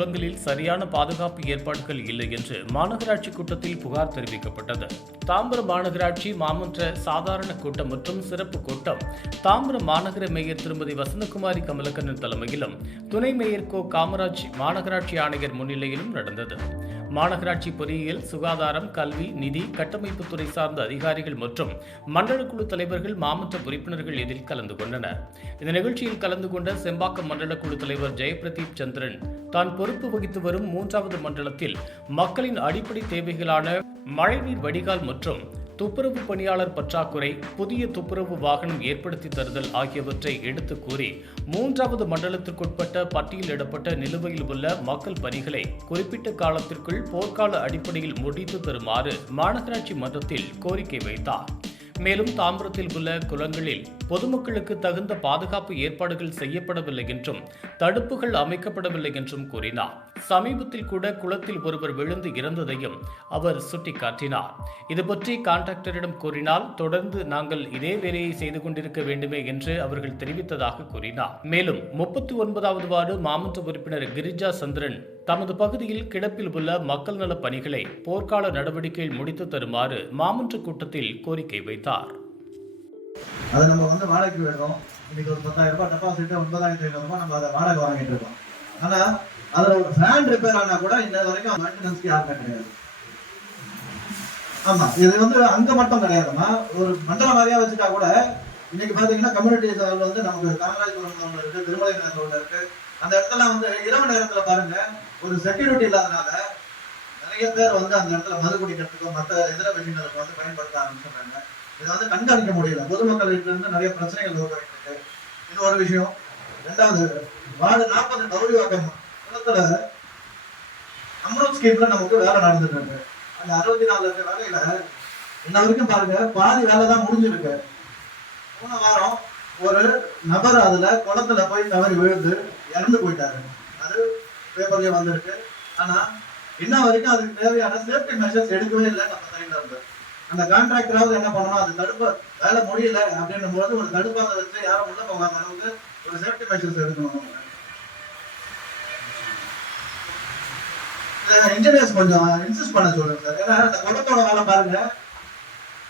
குளங்களில் சரியான பாதுகாப்பு ஏற்பாடுகள் இல்லை என்று மாநகராட்சி கூட்டத்தில் புகார் தெரிவிக்கப்பட்டது. தாம்பரம் மாநகராட்சி மாமன்ற சாதாரண கூட்டம் மற்றும் சிறப்பு கூட்டம். தாம்பரம் மாநகர மேயர் திருமதி வசந்தகுமாரி கமலக்கண்ணன் தலைமையிலும் துணை மேயர் கோ காமராஜ் மாநகராட்சி ஆணையர் முன்னிலையிலும் நடந்தது. மாநகராட்சி பொறியியல் சுகாதாரம் கல்வி நிதி கட்டமைப்பு துறை சார்ந்த அதிகாரிகள் மற்றும் மண்டல குழு தலைவர்கள் மாமன்ற உறுப்பினர்கள் இதில் கலந்து கொண்டனர். இந்த நிகழ்ச்சியில் கலந்து கொண்ட செம்பாக்கம் மண்டல குழு தலைவர் ஜெயபிரதீப் சந்திரன் தான் பொறுப்பு வகித்து வரும் மூன்றாவது மண்டலத்தில் மக்களின் அடிப்படை தேவைகளான மழைநீர் வடிகால் மற்றும் துப்புரவு பணியாளர் பற்றாக்குறை புதிய துப்புரவு வாகனம் ஏற்படுத்தி தருதல் ஆகியவற்றை எடுத்து கூறி மூன்றாவது மண்டலத்திற்குட்பட்ட பட்டியலிடப்பட்ட நிலுவையில் உள்ள மக்கள் பணிகளை குறிப்பிட்ட காலத்திற்குள் போர்க்கால அடிப்படையில் முடித்து தருமாறு மாநகராட்சி மன்றத்தில் கோரிக்கை வைத்தார். மேலும் தாம்பரத்தில் உள்ள குளங்களில் பொதுமக்களுக்கு தகுந்த பாதுகாப்பு ஏற்பாடுகள் செய்யப்படவில்லை என்றும் தடுப்புகள் அமைக்கப்படவில்லை என்றும் கூறினார். சமீபத்தில் கூட குளத்தில் ஒருவர் விழுந்து இறந்ததையும் அவர் சுட்டிக்காட்டினார். இது பற்றி கான்ட்ராக்டரிடம் கூறினால் தொடர்ந்து நாங்கள் இதே வேலையை செய்து கொண்டிருக்க வேண்டுமே என்று அவர்கள் தெரிவித்ததாக கூறினார். மேலும் முப்பத்தி ஒன்பதாவது வார்டு மாமன்ற உறுப்பினர் கிரிஜா சந்திரன் தமது பகுதியில் கிடப்பில் உள்ள மக்கள் நலப் பணிகளை போர்க்கால நடவடிக்கையில் முடித்து தருமாறு மாமன்ற கூட்டத்தில் கோரிக்கை வைத்தார். அதை நம்ம வந்து வாடகைக்கு விடுறோம் இன்னைக்கு ஒரு பத்தாயிரம் ரூபாய் டெபாசிட் ஒன்பதாயிரத்தி ஐநூறு ரூபாய் நம்ம அதை வாடகை வாங்கிட்டு இருக்கோம். ஆனா அதுல ஒரு ஃபேன் ரிப்பேர் ஆனா கூட இன்ன வரைக்கும் மெயின்டெனன்ஸ்க்கு யாருமே கிடையாது. ஆமா இது வந்து அங்க மட்டும் கிடையாதுன்னா ஒரு மண்டலம் மாதிரியா வச்சுட்டா கூட இன்னைக்கு பாத்தீங்கன்னா கம்யூனிட்டி ஹால் வந்து நமக்கு காமராஜபுரம் ஒன்று இருக்கு திருமலை நகர் ஒன்று இருக்கு. அந்த இடத்துல வந்து இரவு நேரத்துல பாருங்க ஒரு செக்யூரிட்டி இல்லாதனால நிறைய பேர் வந்து அந்த இடத்துல மது குடிக்கிறதுக்கும் மற்ற இதர விஷயங்களுக்கு வந்து பயன்படுத்த ஆரம்பிச்சிடுறாங்க. இதை வந்து கண்காணிக்க முடியல. பொதுமக்களுக்கு இருந்து நிறைய பிரச்சனைகள் உருவாகிட்டு இருக்கு. இது ஒரு விஷயம். ரெண்டாவது வார்டு நாற்பது கௌரிவாக்கம் குளத்துல அம்ருத் ஸ்கீம்ல நமக்கு வேலை நடந்துட்டாங்க அந்த அறுபத்தி நாலு லட்சம் வேலையில இன்ன வரைக்கும் பாருங்க பாதி வேலை தான் முடிஞ்சிருக்கு. போன வாரம் ஒரு நபர் அதுல குளத்துல போய் தவறி விழுந்து இறந்து போயிட்டாரு. அது பேப்பர்லயே வந்திருக்கு. ஆனா இன்ன வரைக்கும் அதுக்கு தேவையான சேஃப்டி மெஷர்ஸ் எடுக்கவே இல்லை நம்ம சைட்ல இருந்து. அந்த கான்ட்ராக்டராவது என்ன பண்ணணும்? அது தடுப்பு வேலை முடியல அப்படின்னும் போது ஒரு தடுப்பாக வச்சு யாரும் உள்ள போகாத அளவுக்கு ஒரு சேஃப்டி மெஷர்ஸ் எடுக்கணும். இன்டர்வியூஸ் இன்ஜினியர்ஸ் கொஞ்சம் இன்சிஸ்ட் பண்ண சொல்லுங்க சார். ஏன்னா அந்த குடத்தோட வேலை பாருங்க.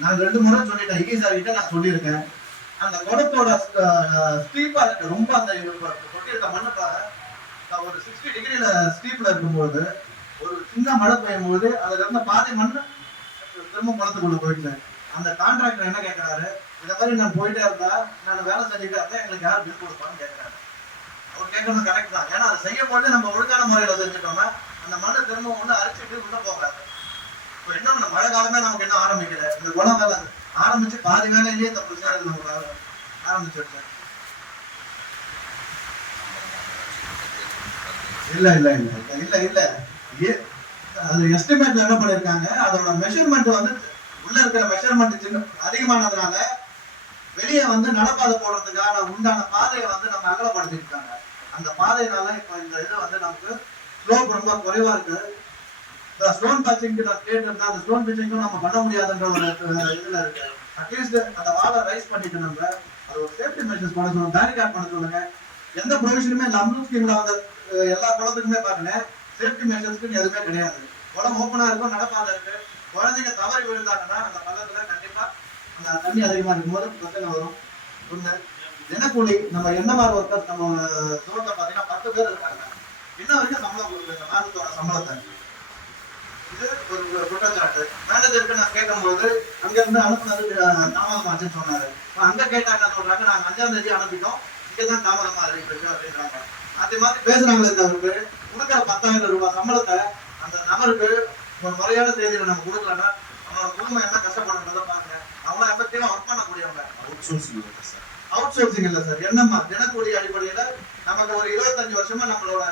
நான் ரெண்டு முறை சொல்லிட்டேன். E இகி சார் கிட்ட நான் சொல்லியிருக்கேன். அந்த குடத்தோட ஸ்டீப்பா இருக்கு. ரொம்ப அந்த கொட்டியிருக்க மண்ணை நான் ஒரு சிக்ஸ்டி டிகிரியில ஸ்டீப்ல இருக்கும்போது ஒரு சின்ன மழை பெய்யும் போது அதுல இருந்த பாதி மண் திரும்ப குளத்துக்குள்ள போயிட்டேன். அந்த கான்ட்ராக்டர் என்ன கேட்கிறாரு இந்த மாதிரி நான் போயிட்டே இருந்தா நான் வேலை செஞ்சுட்டே இருந்தா எங்களுக்கு யார் பில் கொடுப்பான்னு கேட்கிறாரு அவர் கேட்கறது கரெக்ட் தான். ஏன்னா அதை செய்யும் போது நம்ம ஒழுங்கான முறையில் செஞ்சுட்டோம்னா அந்த மண்ணை திரும்ப ஒண்ணு அரைச்சிட்டு உள்ள போகாது இப்போ என்ன இந்த மழை காலமே நமக்கு இன்னும் ஆரம்பிக்கல? இந்த குளம் காலம் ஆரம்பிச்சு பாதி வேலையிலேயே இந்த பிரச்சனை நமக்கு ஆர- ஆரம்பிச்சிருச்சு இல்ல இல்ல இல்ல இல்ல இல்ல இல்ல. அது எஸ்டிமேட் என்ன பண்ணிருக்காங்க? அதோட மெஷர்மெண்ட் வந்து உள்ள இருக்கிற மெஷர்மெண்ட் சின்ன அதிகமானதுனால வெளியே வந்து நடப்பாதை போடுறதுக்கான உண்டான பாதையை வந்து நம்ம அகலப்படுத்திருக்காங்க அந்த பாதையினால இப்ப இந்த இது வந்து நமக்கு ஸ்லோப் ரொம்ப குறைவா இருக்கு. இந்த ஸ்டோன் பேச்சிங்க்கு நான் கேட்டிருந்தேன் அந்த ஸ்டோன் பேச்சிங்கும் நம்ம பண்ண முடியாதுன்ற ஒரு இதுல இருக்கு. அட்லீஸ்ட் அந்த வாழை ரைஸ் பண்ணிட்டு நம்ம அது ஒரு சேஃப்டி மெஷர்ஸ் பண்ண சொல்லுங்க பேரிகார்ட் பண்ண சொல்லுங்க. எந்த ப்ரொவிஷனுமே நம்மளும் ஸ்கீம்ல வந்து எல்லா குளத்துக்குமே பாருங்க சேஃப்டி மெஷர்ஸ்க்கு எதுவுமே கிடையாது. குளம் ஓப்பனா இருக்கும் நடப்பாத இருக்கு. குழந்தைங்க தவறி விழுந்தாங்கன்னா அந்த பள்ளத்துல கண்டிப்பா அந்த தண்ணி அதிகமா இருக்கும்போது பிரச்சனை வரும். ஒண்ணு தினக்கூலி நம்ம என்ன மாதிரி ஒர்க்கர்ஸ் நம்ம தோட்டத்தில் பாத்தீங்கன்னா பத்து பேர் இருக்காங்க. இன்ன வரைக்கும் சம்பளம் கொடுக்கல. இந்த மாதத்தோட சம்பளத்தை. இது ஒரு குற்றச்சாட்டு. மேனேஜருக்கு நான் கேட்கும்போது அங்க இருந்து அனுப்புனது தாமதமாச்சுன்னு சொன்னாரு. அங்க கேட்டா என்ன சொல்றாங்க? நாங்க அஞ்சாம் தேதி அனுப்பிட்டோம். இங்கதான் தாமதமா இருக்கு அப்படின்றாங்க. மாத்தி மாத்தி பேசுறாங்களே தவிர்த்து கொடுக்குற பத்தாயிரம் ரூபாய் சம்பளத்தை அந்த நபருக்கு ஒரு முறையான தேதியில நம்ம கொடுக்கலன்னா அவனோட குடும்பம் என்ன கஷ்டப்படுறத பாருங்க. அவங்களும் எஃபெக்டிவா ஒர்க் பண்ணக்கூடியவங்க. அவுட் சோர்சிங் இல்ல சார். என்னம்மா? தினக்கூலி அடிப்படையில நமக்கு ஒரு இருபத்தஞ்சு வருஷமா நம்மளோட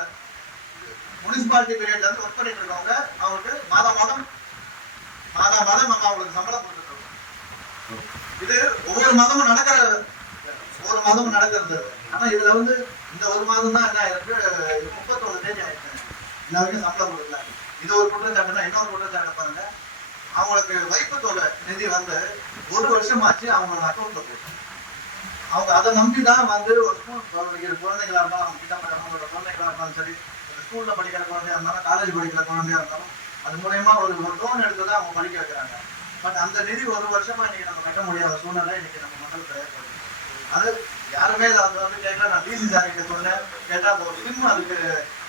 முனிசிபாலிட்டி பீரியட்ல இருந்து ஒர்க் பண்ணிட்டு இருக்கவங்க அவங்களுக்கு மாதா மாதம் மாதா மாதம் நம்ம அவங்களுக்கு சம்பளம் கொடுத்துருக்கோம் இது ஒவ்வொரு மாதமும் நடக்கிற ஒவ்வொரு மாதமும் நடக்கிறது. ஆனா இதுல வந்து இந்த ஒரு மாதம் தான் என்ன இருக்கு இது முப்பத்தொன்னு தேதி ஆயிருக்கு. எல்லாருக்கும் சம்பளம் கொடுக்கல. இது ஒரு குற்றச்சாட்டுனா இன்னொரு குற்றச்சாட்டு பாருங்க. அவங்களுக்கு வைப்பு தொகை நிதி வந்து ஒரு வருஷம் ஆச்சு அவங்களோட அக்கௌண்ட்ல போட்டு அவங்க அதை நம்பி தான் வந்து ஒரு ஸ்கூல் குழந்தைங்களா இருந்தாலும் அவங்க கிட்ட அவங்களோட குழந்தைங்களா இருந்தாலும் சரி ஸ்கூல்ல படிக்கிற குழந்தையா இருந்தாலும் காலேஜ் படிக்கிற குழந்தையா இருந்தாலும் அது மூலயமா ஒரு ஒரு லோன் எடுத்து தான் அவங்க படிக்க வைக்கிறாங்க. பட் அந்த நிதி ஒரு வருஷமா இன்னைக்கு நம்ம கட்ட முடியாத சூழ்நிலை இன்னைக்கு நம்ம மக்கள் ஏற்படுது அது யாருமே அதை வந்து கேட்கல. நான் டிசி சார் கிட்ட சொன்னேன்? கேட்டா அந்த ஒரு சிம் அதுக்கு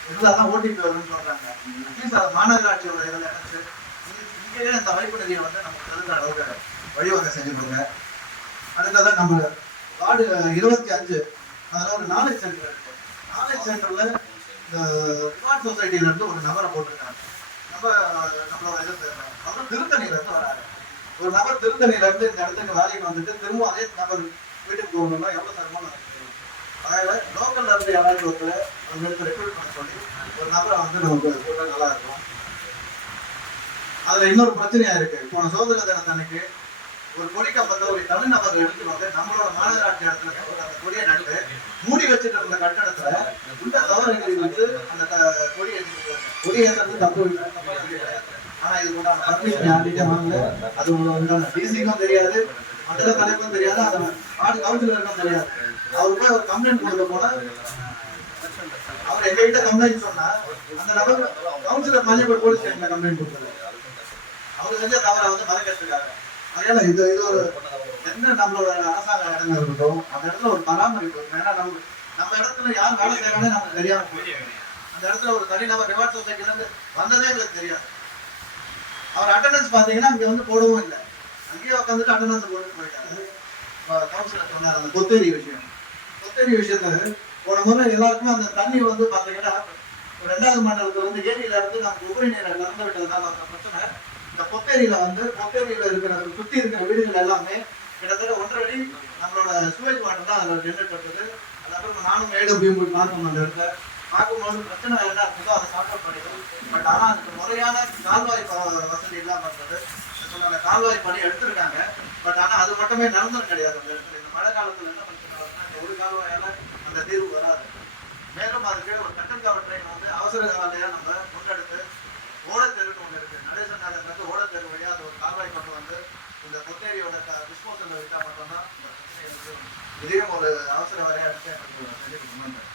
இருந்தால்தான் ஓடிபி வரும்னு சொல்றாங்க. அட்லீஸ்ட் மாநகராட்சியோட இதில் எனக்கு இங்கேயே அந்த வைப்பு நிதியை வந்து நமக்கு தெரிஞ்ச அளவுக்கு வழிவகை செஞ்சு கொடுங்க. அடுத்ததான் நம்ம வார்டு இருபத்தி அஞ்சு. அதில் ஒரு நாலேஜ் சென்டர் இருக்கு. நாலேஜ் சென்டர்ல இந்த ரிவார்ட் சொசைட்டில இருந்து ஒரு நபரை போட்டிருக்காங்க. நம்ம நம்மளோட இது அவர் திருத்தணியில இருந்து வராரு. ஒரு நபர் திருத்தணியில இருந்து இந்த இடத்துக்கு வேலைக்கு வந்துட்டு திரும்ப அதே நபர் வீட்டுக்கு போகணும்னா எவ்வளவு சிரமம் எனக்கு அதனால லோக்கல்ல இருந்து யாராவது ஒருத்தர் அவங்களுக்கு ரெக்ரூட் பண்ண சொல்லி ஒரு நபரை வந்து நமக்கு சொல்ல நல்லா இருக்கும். அதுல இன்னொரு பிரச்சனையா இருக்கு. போன சுதந்திர தினத்தன்னைக்கு ஒரு கொடி கம்பத்தை ஒரு நபர்கள் எடுத்து வந்து நம்மளோட மாநகராட்சி இடத்துல அந்த கொடியை நட்டு மூடி வச்சுட்டு இருந்த கட்டடத்துல உள்ள தவறுகள் எடுத்து கொடி ஏற்றுறது தப்பு இல்லை. ஆனா இது கூட பர்மிஷன் யார்கிட்ட வாங்கல அது உங்களோட டிசிக்கும் தெரியாது மண்டல தலைப்பும் தெரியாது அதை வார்டு கவுன்சிலருக்கும் தெரியாது அவர் போய் ஒரு கம்ப்ளைண்ட் கொடுக்க போனா அவர் எங்ககிட்ட கம்ப்ளைண்ட் சொன்னா அந்த நபர் கவுன்சிலர் மஞ்சள் போலீஸ் ஸ்டேஷன்ல கம்ப்ளைண்ட் கொடுத்தாரு அவர் செஞ்ச தவறை வந்து மறைக்கிறதுக்காக அதனால இது இது ஒரு என்ன நம்மளோட அரசாங்க இடங்கள் இருக்கட்டும் அந்த இடத்துல ஒரு பராமரிப்பு இருக்கும் ஏன்னா நம்ம நம்ம இடத்துல யார் வேலை செய்யறாங்கன்னு நமக்கு தெரியாம போயிடும். அந்த இடத்துல ஒரு தனிநபர் ரிவார்ட் சொசைட்டிலேருந்து வந்ததே எங்களுக்கு தெரியாது. அவர் அட்டண்டன்ஸ் பார்த்தீங்கன்னா அங்கே வந்து போடவும் இல்லை. அங்கேயே உட்காந்துட்டு அட்டண்டன்ஸ் போட்டு போயிட்டாரு. கவுன்சிலர் சொன்னார் அந்த கொத்தேரி விஷயம். கொத்தேரி விஷயத்துல போன முறை எல்லாருக்குமே அந்த தண்ணி வந்து பார்த்தீங்கன்னா ஒரு ரெண்டாவது மண்டலத்தில் வந்து ஏரியில இருந்து நமக்கு உபரி நீரை திறந்து விட்டதுனால அந்த பிரச்சனை. இந்த பொத்தேரியில வந்து பொத்தேரியில இருக்கிற சுற்றி இருக்கிற வீடுகள் எல்லாமே கிட்டத்தட்ட ஒன்றரை அடி நம்மளோட சுவேஜ் வாட்டர் தான் அதில் ஜென்ரேட் பண்ணுறது அதுக்கப்புறம் நானும் ஏடபிள்யூ போய் பார்த்தோம் அந்த இடத்துல. பார்க்கும்போது பிரச்சனை என்ன இருக்குதோ அதை சார்ட் அவுட் பட் ஆனால் அதுக்கு முறையான கால்வாய் வசதி இல்லாமல் இருந்தது. சொன்ன கால்வாய் பணி எடுத்திருக்காங்க. பட் ஆனால் அது மட்டுமே நடந்தது கிடையாது அந்த இடத்துல. இந்த மழை காலத்தில் என்ன பிரச்சனை வருதுன்னா இந்த ஒரு கால்வாயால் அந்த தீர்வு வராது. மேலும் அதுக்கு ஒரு கட்டன் கவர் ட்ரெயின் வந்து அவசர காலையாக நம்ம முன்னெடுத்து ஓடத்தெருன்னு ஒன்று இருக்குது நடேசன் நகர்லேருந்து ஓடத்தெரு வழியாக அது ஒரு கால்வாய் கொண்டு வந்து இந்த கொத்தேரியோட டிஸ்போசலில் விட்டால் மட்டும்தான் இந்த பிரச்சனை வந்து இதையும் ஒரு அவசர வரையா எடுத்து எனக்கு தெரிவிக்கணும்